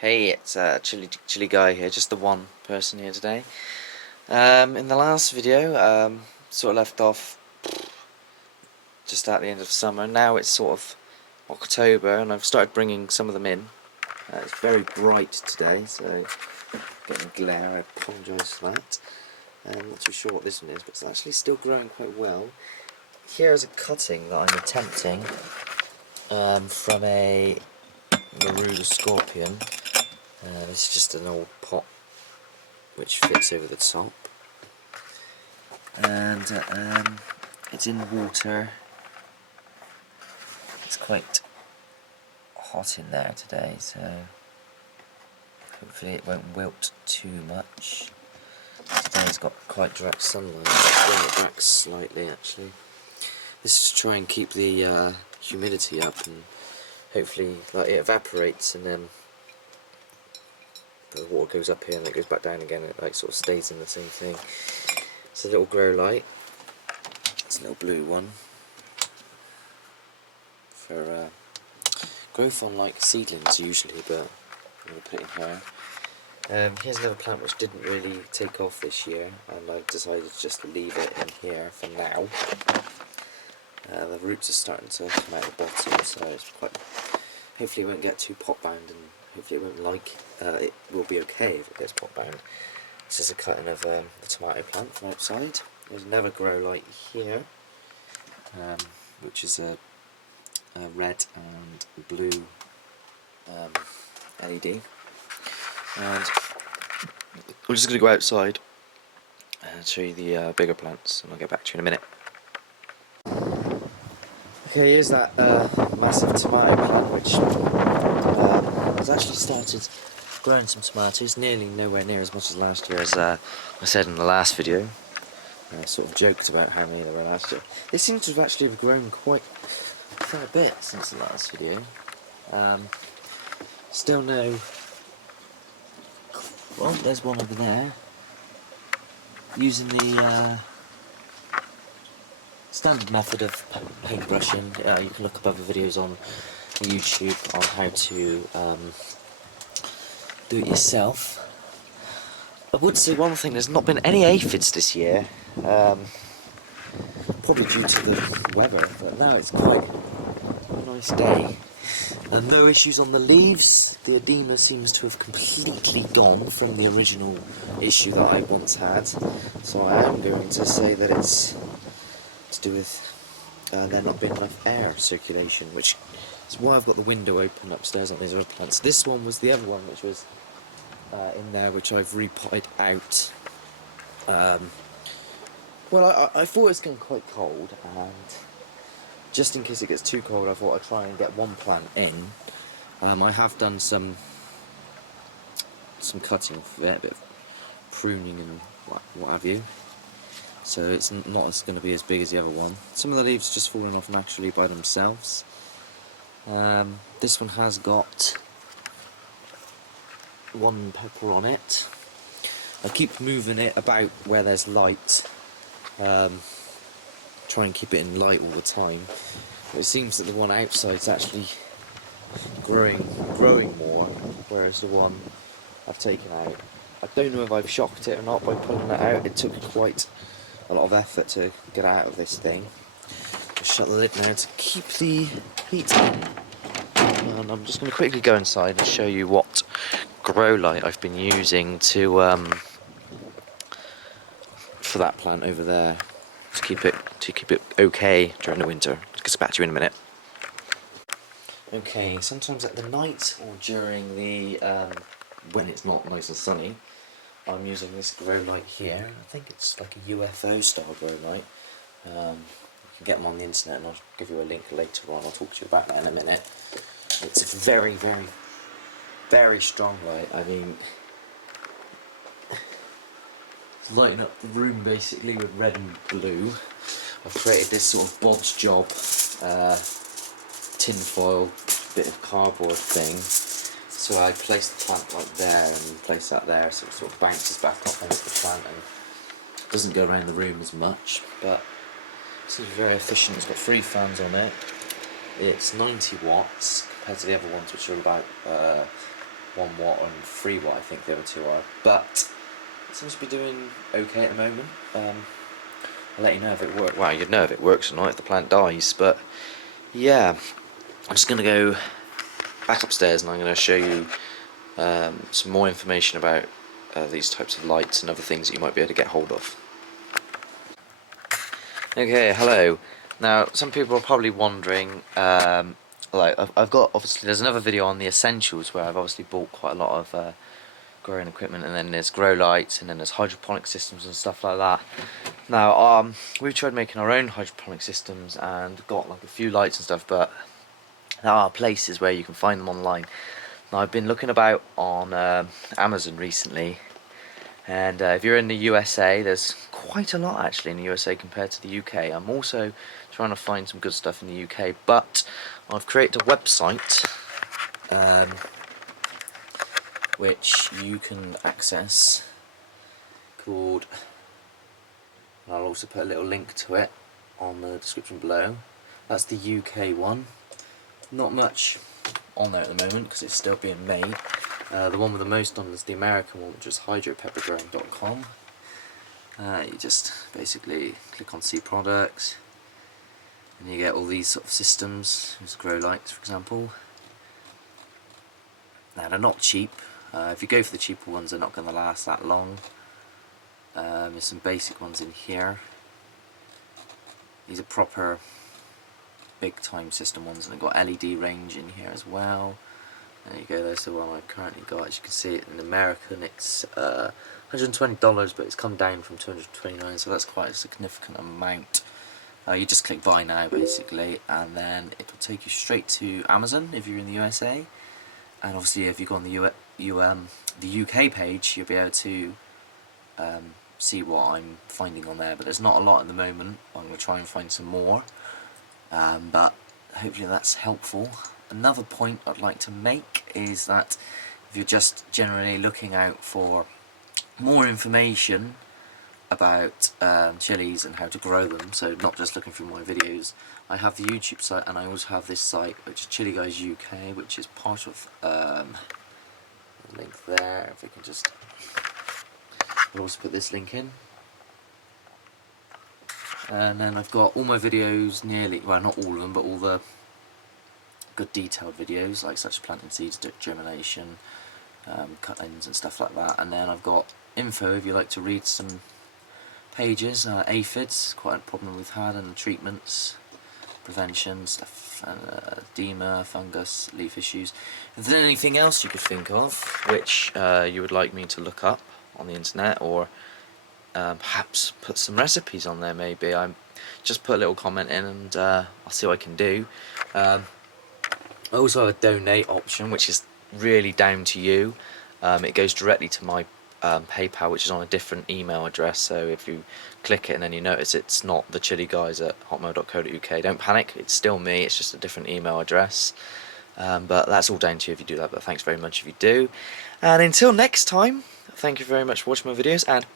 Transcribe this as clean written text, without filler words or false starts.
Hey, it's Chili Guy here, just the one person here today. In the last video, sort of left off just at the end of summer. Now it's sort of October, and I've started bringing some of them in. It's very bright today, so getting glare. I apologise for that. I'm not too sure what this one is, but it's actually still growing quite well. Here's a cutting that I'm attempting from a Maruda Scorpion. This is just an old pot which fits over the top, and it's in water. It's quite hot in there today, so hopefully it won't wilt too much. Today's got quite direct sunlight. I'll bring it back slightly actually. This is to try and keep the humidity up, and hopefully it evaporates, and then the water goes up here and it goes back down again. It sort of stays in the same thing. It's a little grow light. It's a little blue one for growth on seedlings usually, but I'm going to put it in here. Here's another plant which didn't really take off this year, and I've decided just to leave it in here for now. The roots are starting to come out the bottom, so it's quite. Hopefully it won't get too pot bound, and hopefully it won't it will be okay if it gets pot bound. This is a cutting of the tomato plant from outside. There's another grow light here, which is a red and blue LED. And we're just going to go outside and show you the bigger plants, and I'll get back to you in a minute. Okay, here's that massive tomato plant which has actually started growing some tomatoes, nearly nowhere near as much as last year, as I said in the last video. I sort of joked about how many there were last year. They seem to have actually grown quite a fair bit since the last video. Still no. Well, there's one over there. Using the standard method of paintbrushing. You can look up other videos on YouTube on how to do it yourself. I would say one thing: there's not been any aphids this year, probably due to the weather. But now it's quite a nice day, and no issues on the leaves. The edema seems to have completely gone from the original issue that I once had. So I am going to say that it's to do with there not being enough air circulation, which is why I've got the window open upstairs on these other plants. This one was the other one which was in there, which I've repotted out. Well, I thought it was getting quite cold, and just in case it gets too cold, I thought I'd try and get one plant in. I have done some cutting for it, a bit of pruning and what have you. So it's not going to be as big as the other one. Some of the leaves just falling off naturally by themselves. This one has got one pepper on it. I keep moving it about where there's light. Try and keep it in light all the time. But it seems that the one outside is actually growing more, whereas the one I've taken out, I don't know if I've shocked it or not by pulling that out. It took quite a lot of effort to get out of this thing. Just shut the lid now to keep the heat in. And I'm just going to quickly go inside and show you what grow light I've been using to for that plant over there, to keep it okay during the winter. I'll get back to you in a minute. Okay, sometimes at the night or during the when it's not nice and sunny, I'm using this grow light here. I think it's like a UFO style grow light. You can get them on the internet, and I'll give you a link later on. I'll talk to you about that in a minute. It's a very, very, very strong light. I mean, it's lighting up the room basically with red and blue. I've created this sort of Bob's Job tin foil bit of cardboard thing. So I place the plant like there and place that there, so it sort of bounces back off onto the plant and doesn't go around the room as much. But this is very efficient. It's got 3 fans on it. It's 90 watts compared to the other ones, which are about 1 watt and 3 watt, I think the other two are, but it seems to be doing okay at the moment. I'll let you know if it works. Well, you'd know if it works or not if the plant dies, but yeah, I'm just going to go back upstairs and I'm going to show you some more information about these types of lights and other things that you might be able to get hold of. Okay, hello. Now, some people are probably wondering, like, I've got, obviously, there's another video on the essentials where I've obviously bought quite a lot of growing equipment, and then there's grow lights, and then there's hydroponic systems and stuff like that. Now, we've tried making our own hydroponic systems and got like a few lights and stuff, but there are places where you can find them online. Now, I've been looking about on Amazon recently, and if you're in the USA, there's quite a lot actually in the USA compared to the UK. I'm also trying to find some good stuff in the UK, but I've created a website which you can access called, and I'll also put a little link to it on the description below. That's the UK one. Not much on there at the moment because it's still being made. The one with the most on is the American one, which is hydropeppergrowing.com. You just basically click on see products, and you get all these sort of systems. There's grow lights, for example. Now, they're not cheap. If you go for the cheaper ones, they're not going to last that long. There's some basic ones in here. These are proper big time system ones, and they've got LED range in here as well. There you go, there's the one I've currently got. As you can see, in American it's $120, but it's come down from $229, so that's quite a significant amount. You just click buy now basically, and then it will take you straight to Amazon if you're in the USA. And obviously if you go on the UK page, you'll be able to see what I'm finding on there, but there's not a lot at the moment. I'm going to try and find some more, but hopefully that's helpful. Another point I'd like to make is that if you're just generally looking out for more information about chilies and how to grow them, so not just looking through my videos, I have the YouTube site, and I also have this site which is Chili Guys UK, which is part of the link there. If we can just, I'll also put this link in. And then I've got all my videos nearly, well, not all of them, but all the good detailed videos, like such as planting seeds, germination, cuttings and stuff like that. And then I've got info if you like to read some pages, aphids, quite a problem we've had, and treatments, prevention stuff, edema, fungus, leaf issues. If there's anything else you could think of which you would like me to look up on the internet, or perhaps put some recipes on there, maybe I just put a little comment in, and I'll see what I can do. I also have a donate option, which is really down to you. It goes directly to my PayPal, which is on a different email address, so if you click it and then you notice it's not the chiliguys@hotmail.co.uk, don't panic, it's still me, it's just a different email address. But that's all down to you if you do that, but thanks very much if you do. And until next time, thank you very much for watching my videos, and